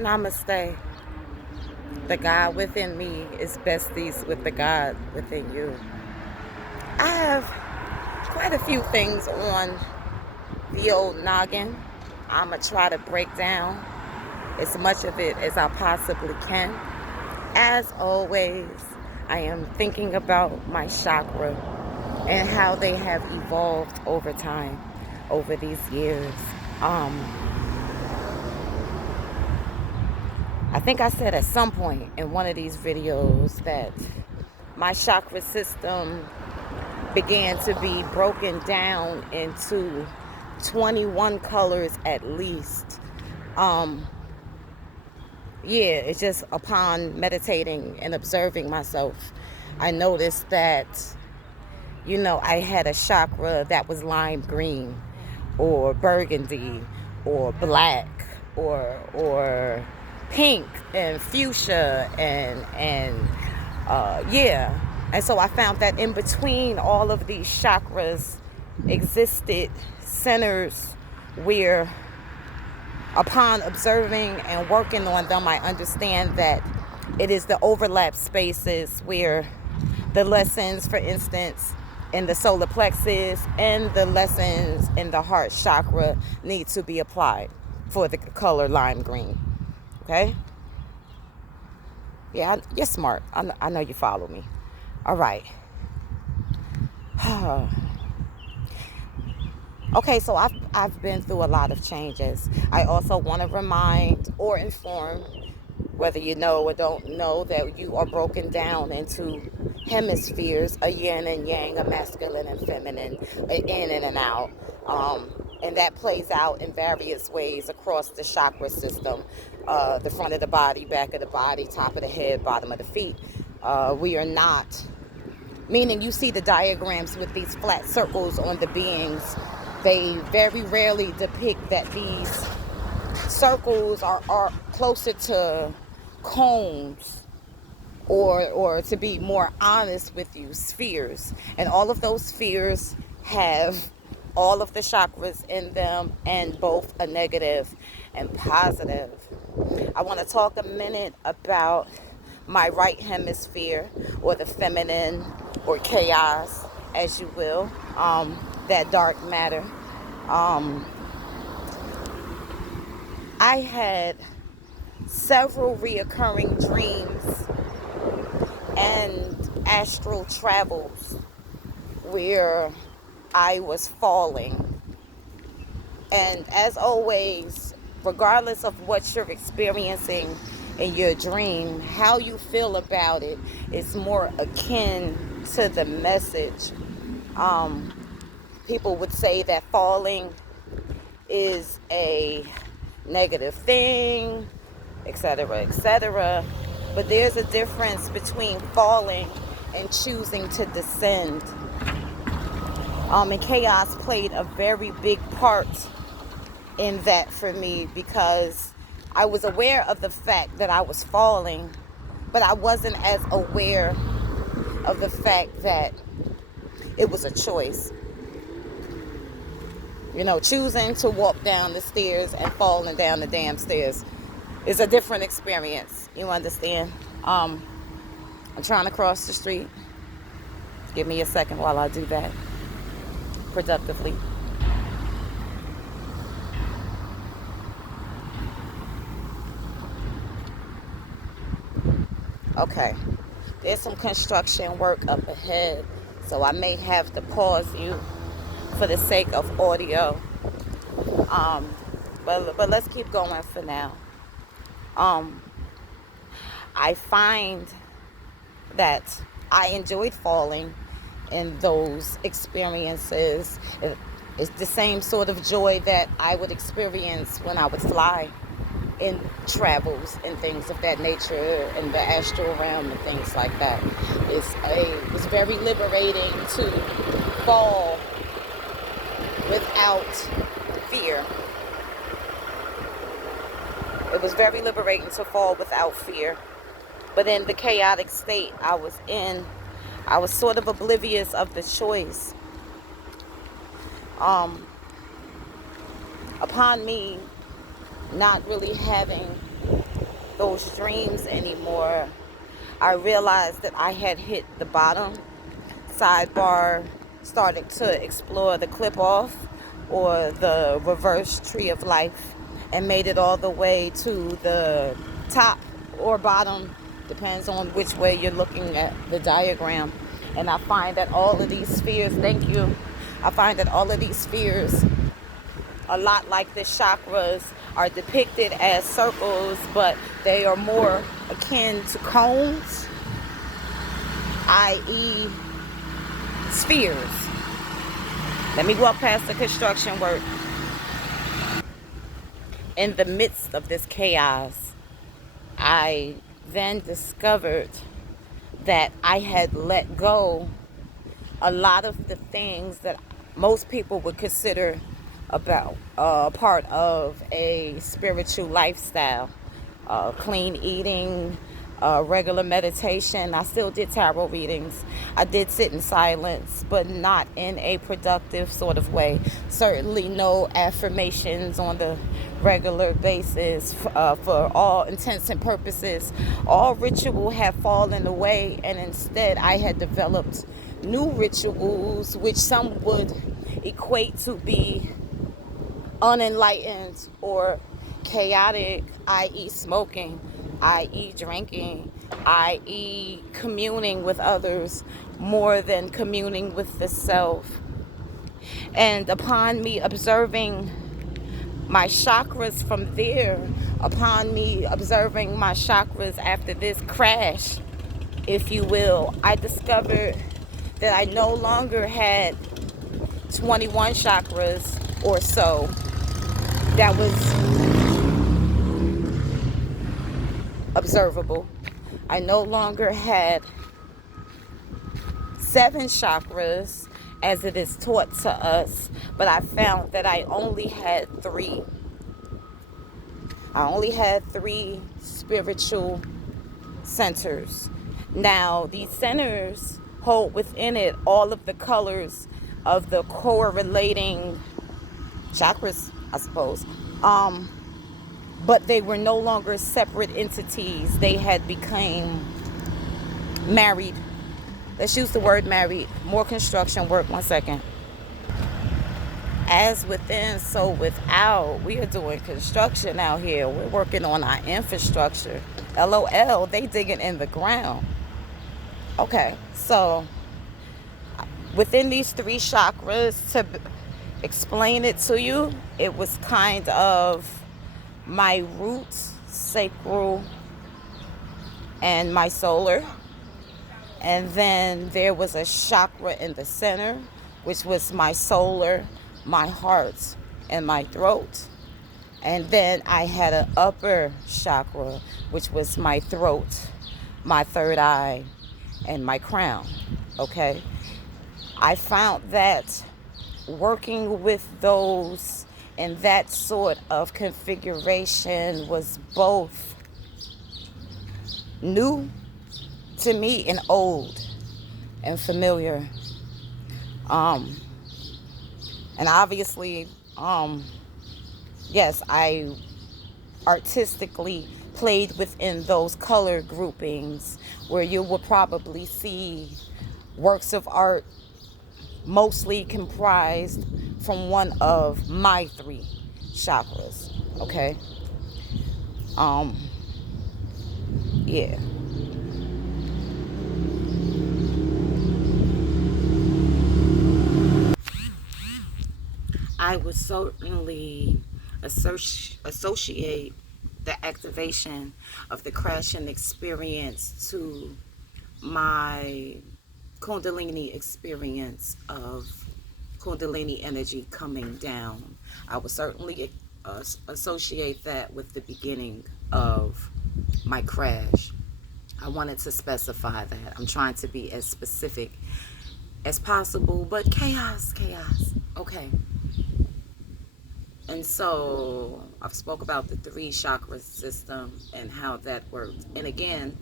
Namaste. The God within me is besties with the God within you. I have quite a few things on the old noggin. I'm going to try to break down as much of it as I possibly can. As always, I am thinking about my chakra and how they have evolved over time, over these years. Um, I think I said at some point in one of these videos that my chakra system began to be broken down into 21 colors at least. Um, yeah, it's just upon meditating and observing myself, I noticed that, I had a chakra that was lime green or burgundy or black or pink and fuchsia and yeah. And so I found that in between all of these chakras existed centers where, upon observing and working on them, I understand that it is the overlap spaces where the lessons, for instance, in the solar plexus and the lessons in the heart chakra need to be applied for the color lime green. Okay? Yeah, you're smart. I know you follow me. All right. Okay, so I've been through a lot of changes. I also want to remind or inform, whether you know or don't know, that you are broken down into hemispheres, a yin and yang, a masculine and feminine, an in and an out. And that plays out in various ways across the chakra system. The front of the body, back of the body, top of the head, bottom of the feet. We are not, meaning you see the diagrams with these flat circles on the beings. They very rarely depict that these circles are closer to cones, or to be more honest with you, spheres. And all of those spheres have all of the chakras in them, and both a negative and positive. I want to talk a minute about my right hemisphere, or the feminine, or chaos, as you will, that dark matter. I had several reoccurring dreams and astral travels where I was falling. And as always, regardless of what you're experiencing in your dream, how you feel about it is more akin to the message. People would say that falling is a negative thing, etc., etc. But there's a difference between falling and choosing to descend. And chaos played a very big part in that for me, because I was aware of the fact that I was falling, but I wasn't as aware of the fact that it was a choice. Choosing to walk down the stairs and falling down the damn stairs is a different experience. You understand? I'm trying to cross the street. Give me a second while I do that productively. Okay. There's some construction work up ahead, so I may have to pause you for the sake of audio. But let's keep going for now. I find that I enjoyed falling in those experiences. It's the same sort of joy that I would experience when I would fly in travels and things of that nature, in the astral realm and things like that. It's very liberating to fall without fear. It was very liberating to fall without fear. But in the chaotic state I was in, I was sort of oblivious of the choice. Upon me not really having those dreams anymore. I realized that I had hit the bottom. Sidebar, started to explore the clip off or the reverse tree of life and made it all the way to the top or bottom, depends on which way you're looking at the diagram. And I find that all of these spheres, thank you, I find that all of these spheres, a lot like the chakras, are depicted as circles, but they are more akin to cones, i.e. spheres. Let me go up past the construction work. In the midst of this chaos, I then discovered that I had let go a lot of the things that most people would consider about part of a spiritual lifestyle. Clean eating, regular meditation. I still did tarot readings. I did sit in silence, but not in a productive sort of way. Certainly no affirmations on the regular basis. For all intents and purposes, all ritual had fallen away, and instead I had developed new rituals, which some would equate to be unenlightened or chaotic, i.e. smoking, i.e. drinking, i.e. communing with others more than communing with the self. And upon me observing my chakras from there, upon me observing my chakras after this crash, if you will, I discovered that I no longer had 21 chakras or so. That was observable. I no longer had 7 chakras as it is taught to us, but I found that I only had 3. I only had 3 spiritual centers. Now, these centers hold within it all of the colors of the correlating chakras, I suppose. But they were no longer separate entities. They had become married. Let's use the word married. More construction work. 1 second. As within, so without. We are doing construction out here. We're working on our infrastructure. LOL, they digging in the ground. Okay, so within these 3 chakras, to explain it to you, it was kind of my roots, sacral, and my solar. And then there was a chakra in the center, which was my solar, my heart, and my throat. And then I had an upper chakra, which was my throat, my third eye, and my crown. Okay? I found that working with those in that sort of configuration was both new to me and old and familiar. And obviously, yes, I artistically played within those color groupings where you will probably see works of art mostly comprised from one of my 3 chakras. Okay. Yeah. I would certainly associate the activation of the crashing experience to my Kundalini experience of Kundalini energy coming down. I would certainly associate that with the beginning of my crash. I wanted to specify that. I'm trying to be as specific as possible, but chaos. Okay. And so I've spoke about the 3 chakra system and how that worked. And again,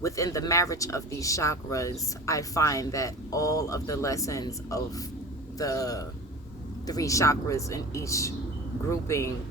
within the marriage of these chakras, I find that all of the lessons of the 3 chakras in each grouping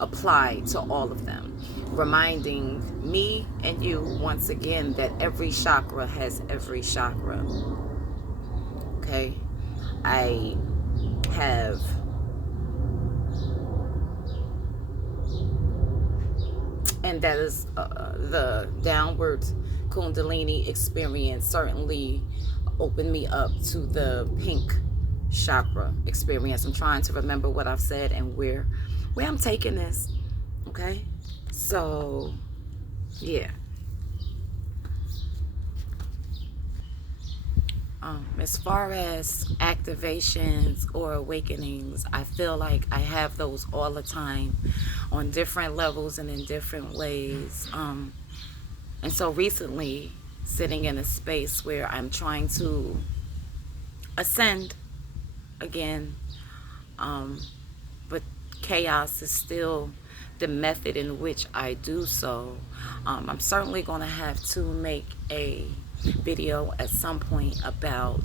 apply to all of them, reminding me and you once again that every chakra has every chakra. Okay, I have and that is the downward kundalini experience certainly opened me up to the pink chakra experience. I'm trying to remember what I've said and where I'm taking this. Okay, so yeah. As far as activations or awakenings, I feel like I have those all the time on different levels and in different ways. And so recently, sitting in a space where I'm trying to ascend again, but chaos is still the method in which I do so. I'm certainly going to have to make a video at some point about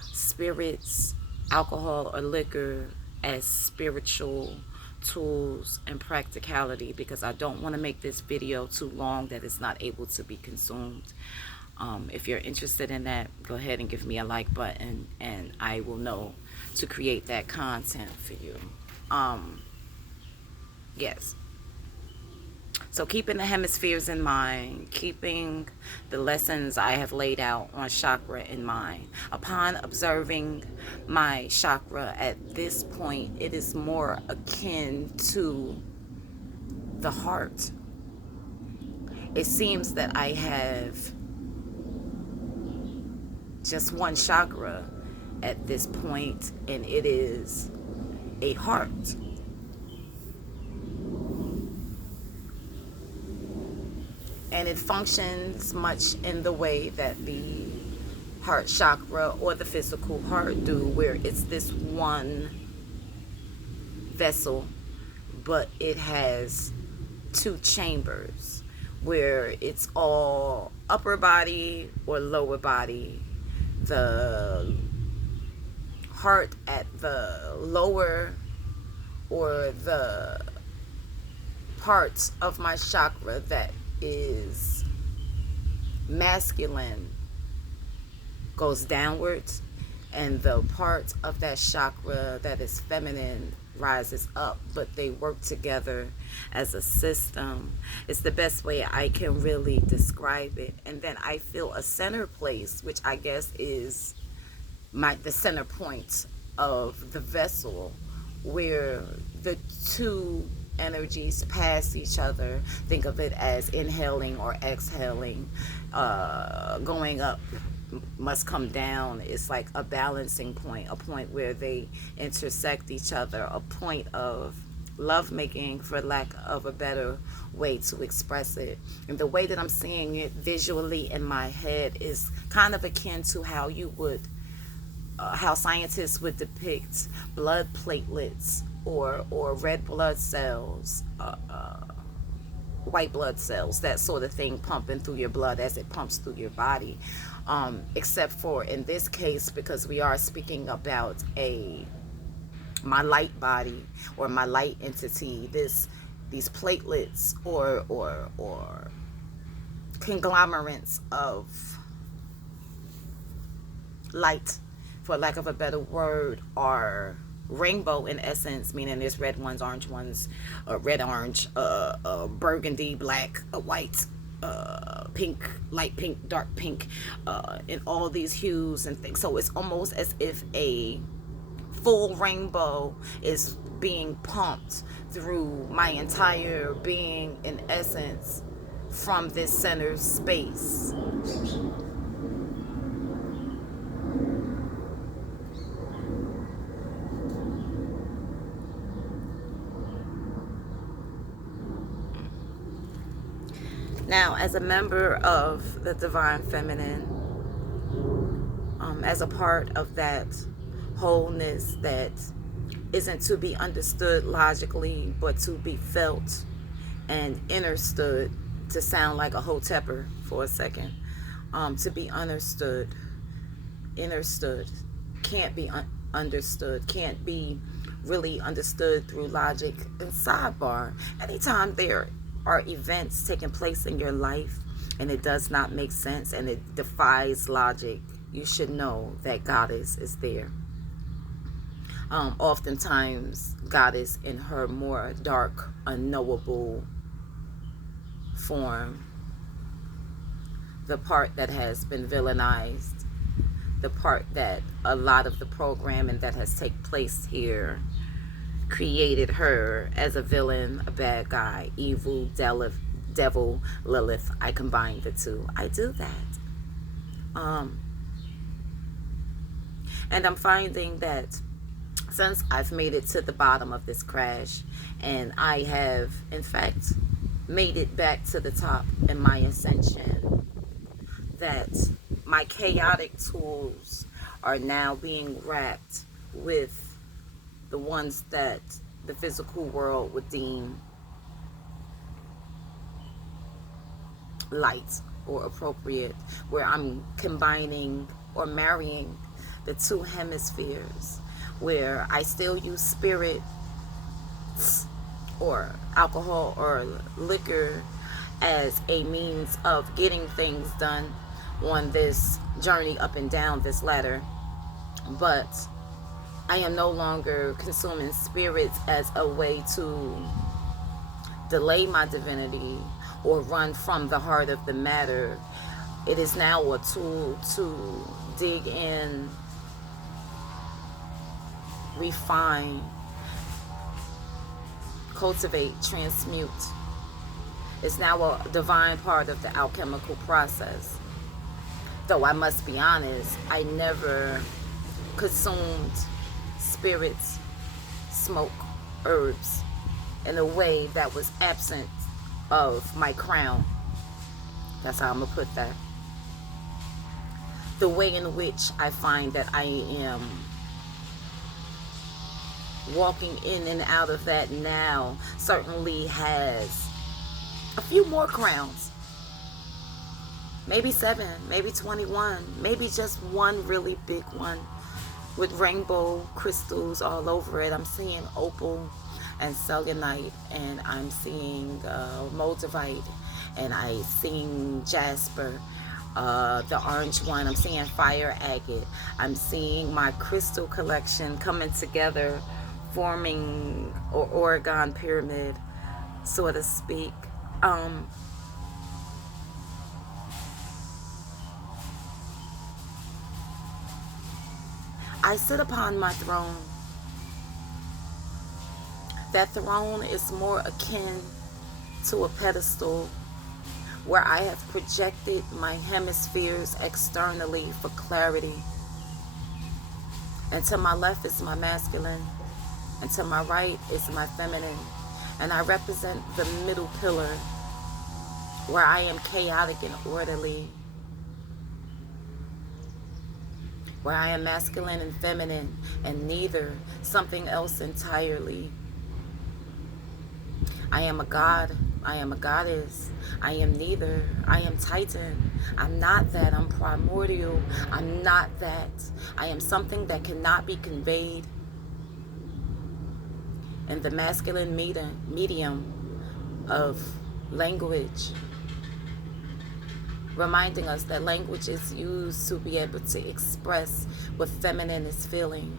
spirits, alcohol, or liquor as spiritual tools and practicality, because I don't want to make this video too long that it's not able to be consumed. If you're interested in that, go ahead and give me a like button and I will know to create that content for you. Yes. So keeping the hemispheres in mind, keeping the lessons I have laid out on chakra in mind. Upon observing my chakra at this point, it is more akin to the heart. It seems that I have just one chakra at this point, and it is a heart. And it functions much in the way that the heart chakra or the physical heart do, where it's this one vessel, but it has two chambers, where it's all upper body or lower body. The heart at the lower or the parts of my chakra that is masculine goes downwards, and the part of that chakra that is feminine rises up, but they work together as a system. It's the best way I can really describe it. And then I feel a center place, which I guess is the center point of the vessel, where the two energies pass each other. Think of it as inhaling or exhaling. Going up must come down. It's like a balancing point, a point where they intersect each other, a point of lovemaking, for lack of a better way to express it. And the way that I'm seeing it visually in my head is kind of akin to how you would how scientists would depict blood platelets or red blood cells, white blood cells, that sort of thing, pumping through your blood as it pumps through your body. Except for in this case, because we are speaking about my light body or my light entity, these platelets or conglomerates of light, for lack of a better word, are rainbow in essence, meaning there's red ones, orange ones, red, orange, burgundy, black, white, pink, light pink, dark pink, in all these hues and things. So it's almost as if a full rainbow is being pumped through my entire being in essence from this center space. Now, as a member of the Divine Feminine, as a part of that wholeness that isn't to be understood logically, but to be felt and understood, to sound like a hotepper for a second, to be understood, can't be understood, can't be really understood through logic. And sidebar, anytime there are events taking place in your life and it does not make sense and it defies logic, you should know that Goddess is there. Oftentimes, Goddess in her more dark, unknowable form, the part that has been villainized, the part that a lot of the programming that has taken place here created her as a villain, a bad guy, evil, devil, Lilith. I combine the two. I do that. And I'm finding that since I've made it to the bottom of this crash, and I have, in fact, made it back to the top in my ascension, that my chaotic tools are now being wrapped with the ones that the physical world would deem light or appropriate, where I'm combining or marrying the two hemispheres, where I still use spirit or alcohol or liquor as a means of getting things done on this journey up and down this ladder, but I am no longer consuming spirits as a way to delay my divinity or run from the heart of the matter. It is now a tool to dig in, refine, cultivate, transmute. It's now a divine part of the alchemical process. Though I must be honest, I never consumed spirits, smoke, herbs in a way that was absent of my crown. That's how I'm gonna put that. The way in which I find that I am walking in and out of that now certainly has a few more crowns. Maybe 7, maybe 21, maybe just one really big one with rainbow crystals all over it. I'm seeing opal and selenite, and I'm seeing moldavite, and I'm seeing jasper, the orange one. I'm seeing fire agate. I'm seeing my crystal collection coming together, forming an Oregon pyramid, so to speak. I sit upon my throne. That throne is more akin to a pedestal where I have projected my hemispheres externally for clarity. And to my left is my masculine, and to my right is my feminine. And I represent the middle pillar where I am chaotic and orderly, where I am masculine and feminine and neither, something else entirely. I am a god, I am a goddess, I am neither, I am Titan, I'm not that, I'm primordial, I'm not that, I am something that cannot be conveyed in the masculine medium of language, reminding us that language is used to be able to express what feminine is feeling.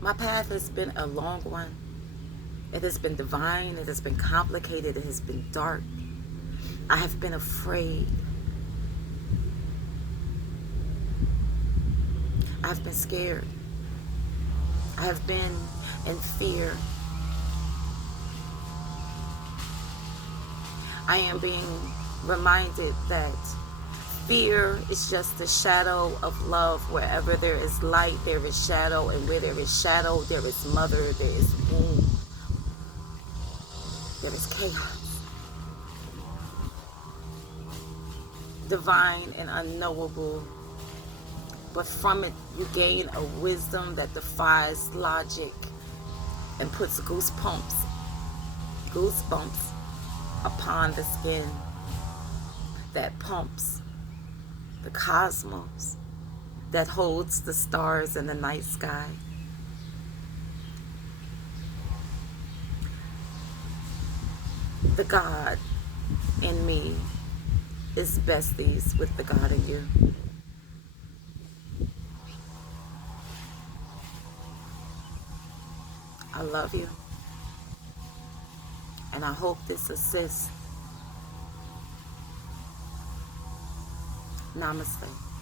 My path has been a long one. It has been divine, it has been complicated, it has been dark. I have been afraid. I've been scared. I have been in fear. I am being reminded that fear is just the shadow of love. Wherever there is light, there is shadow. And where there is shadow, there is mother, there is womb, there is chaos. Divine and unknowable. But from it, you gain a wisdom that defies logic and puts goosebumps upon the skin that pumps the cosmos, that holds the stars in the night sky. The God in me is besties with the God in you. I love you, and I hope this assists. Namaste.